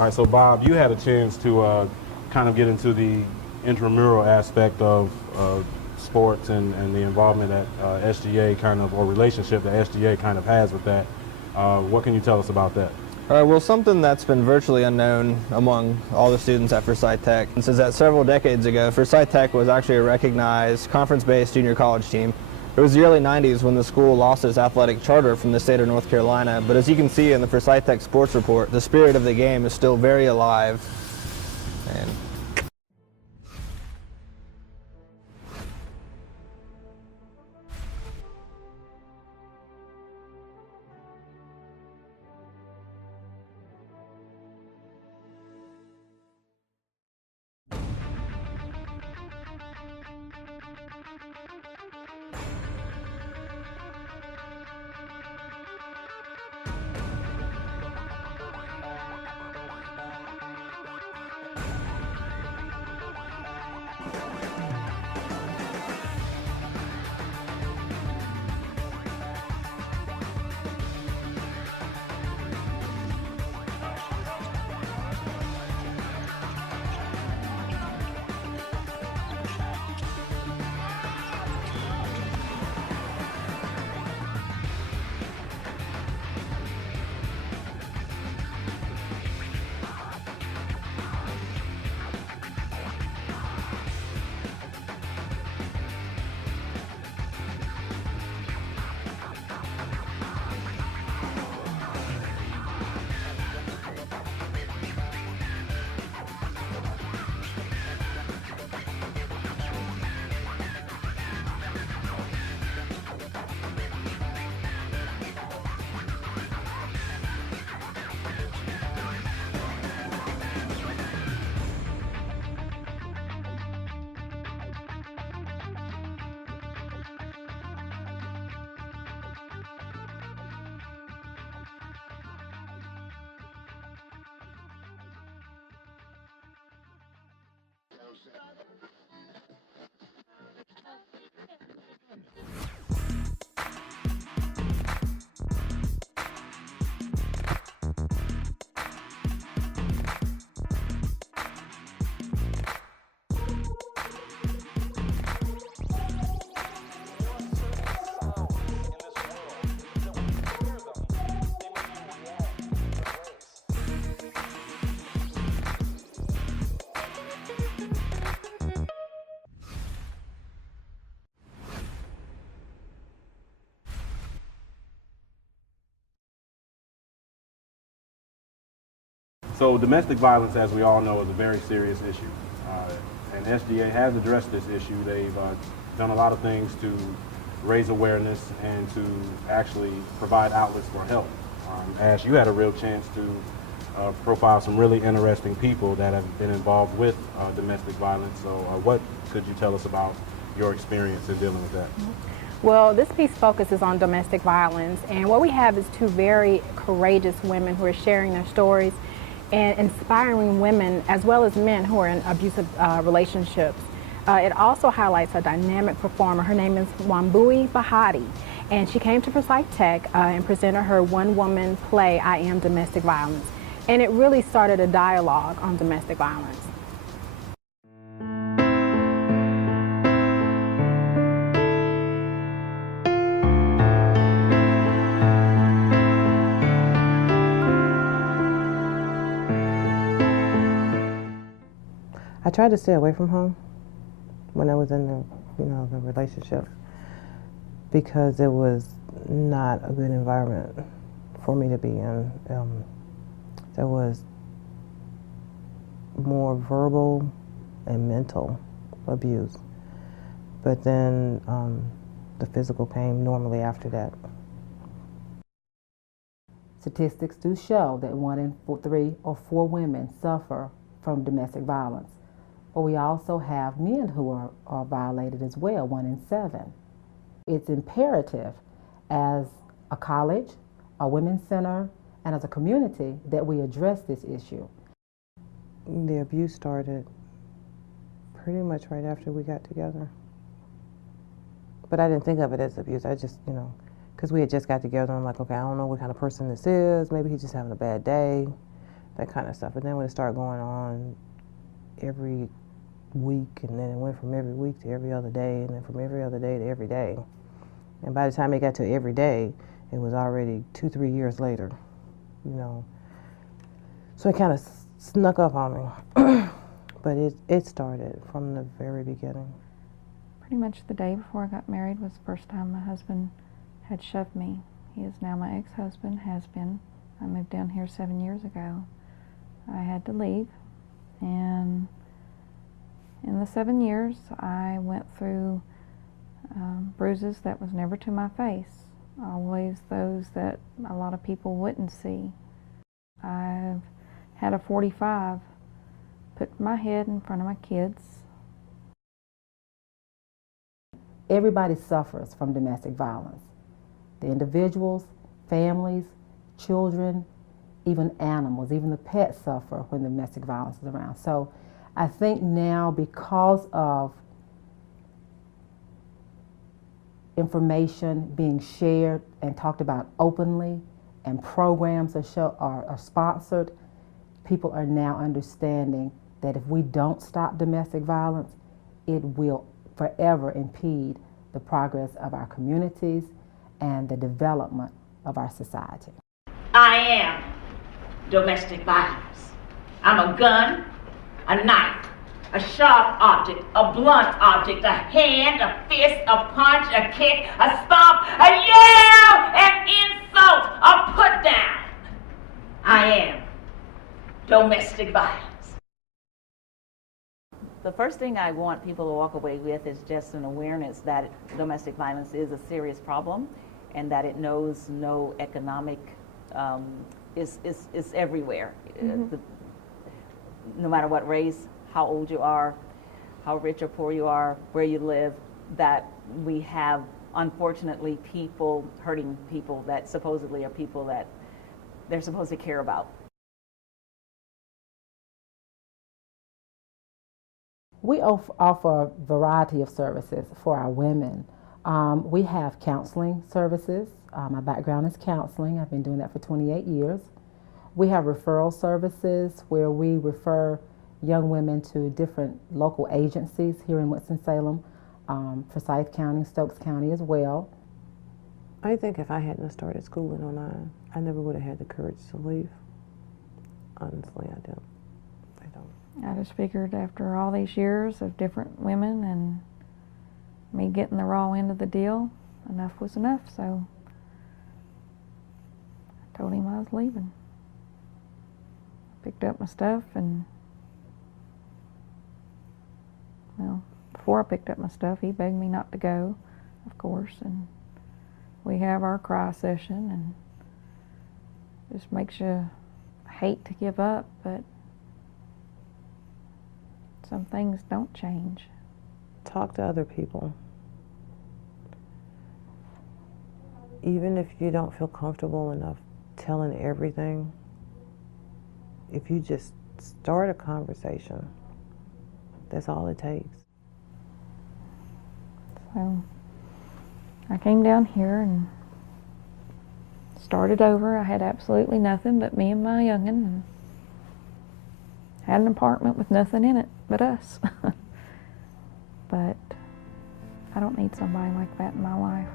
All right, so Bob, you had a chance to kind of get into the intramural aspect of sports and the involvement that SGA kind of, or relationship that SGA kind of has with that. What can you tell us about that? Well, something that's been virtually unknown among all the students at Forsyth Tech is that several decades ago, Forsyth Tech was actually a recognized conference-based junior college team. It was the early 90s when the school lost its athletic charter from the state of North Carolina, but as you can see in the Forsyth Tech sports report, the spirit of the game is still very alive. And So domestic violence, as we all know, is a very serious issue. And SGA has addressed this issue. They've done a lot of things to raise awareness and to actually provide outlets for help. Ash, you had a real chance to profile some really interesting people that have been involved with domestic violence. So what could you tell us about your experience in dealing with that? Well, this piece focuses on domestic violence, and what we have is two very courageous women who are sharing their stories and inspiring women as well as men who are in abusive relationships. It also highlights a dynamic performer. Her name is Wambui Bahati, and she came to Forsyth Tech and presented her one-woman play, I Am Domestic Violence. And it really started a dialogue on domestic violence. I tried to stay away from home when I was in the relationship because it was not a good environment for me to be in. There was more verbal and mental abuse, but then the physical came normally after that. Statistics do show that 1 in 3 or 4 women suffer from domestic violence. But we also have men who are violated as well, 1 in 7. It's imperative as a college, a women's center, and as a community that we address this issue. The abuse started pretty much right after we got together. But I didn't think of it as abuse. I just, because we had just got together, I'm like, okay, I don't know what kind of person this is. Maybe he's just having a bad day. that kind of stuff. But then when it started going on every week, and then it went from every week to every other day, and then from every other day to every day. And by the time it got to every day, it was already 2-3 years later, you know. So it kind of snuck up on me. But it started from the very beginning. Pretty much the day before I got married was the first time my husband had shoved me. He is now my ex-husband, has been. I moved down here 7 years ago. I had to leave, and in the 7 years I went through bruises that was never to my face, always those that a lot of people wouldn't see. I've had a .45 put to my head in front of my kids. Everybody suffers from domestic violence. The individuals, families, children, even animals, even the pets suffer when domestic violence is around. So I think now, because of information being shared and talked about openly, and programs are sponsored, people are now understanding that if we don't stop domestic violence, it will forever impede the progress of our communities and the development of our society. I am domestic violence. I'm a gun, a knife, a sharp object, a blunt object, a hand, a fist, a punch, a kick, a stomp, a yell, an insult, a put down. I am domestic violence. The first thing I want people to walk away with is just an awareness that domestic violence is a serious problem, and that it knows no economic, is everywhere. No matter what race, how old you are, how rich or poor you are, where you live, that we have, unfortunately, people hurting people that supposedly are people that they're supposed to care about. We offer a variety of services for our women. We have counseling services. My background is counseling. I've been doing that for 28 years. We have referral services where we refer young women to different local agencies here in Winston-Salem, Forsyth County, Stokes County as well. I think if I hadn't started school in '09, I never would have had the courage to leave. Honestly, I don't. I just figured after all these years of different women and me getting the raw end of the deal, enough was enough, so I told him I was leaving. Picked up my stuff, and well, before I picked up my stuff, he begged me not to go, of course, and we have our cry session, and just makes you hate to give up, but some things don't change. Talk to other people. Even if you don't feel comfortable enough telling everything, if you just start a conversation, that's all it takes. So I came down here and started over. I had absolutely nothing but me and my young'un, and had an apartment with nothing in it but us. But I don't need somebody like that in my life.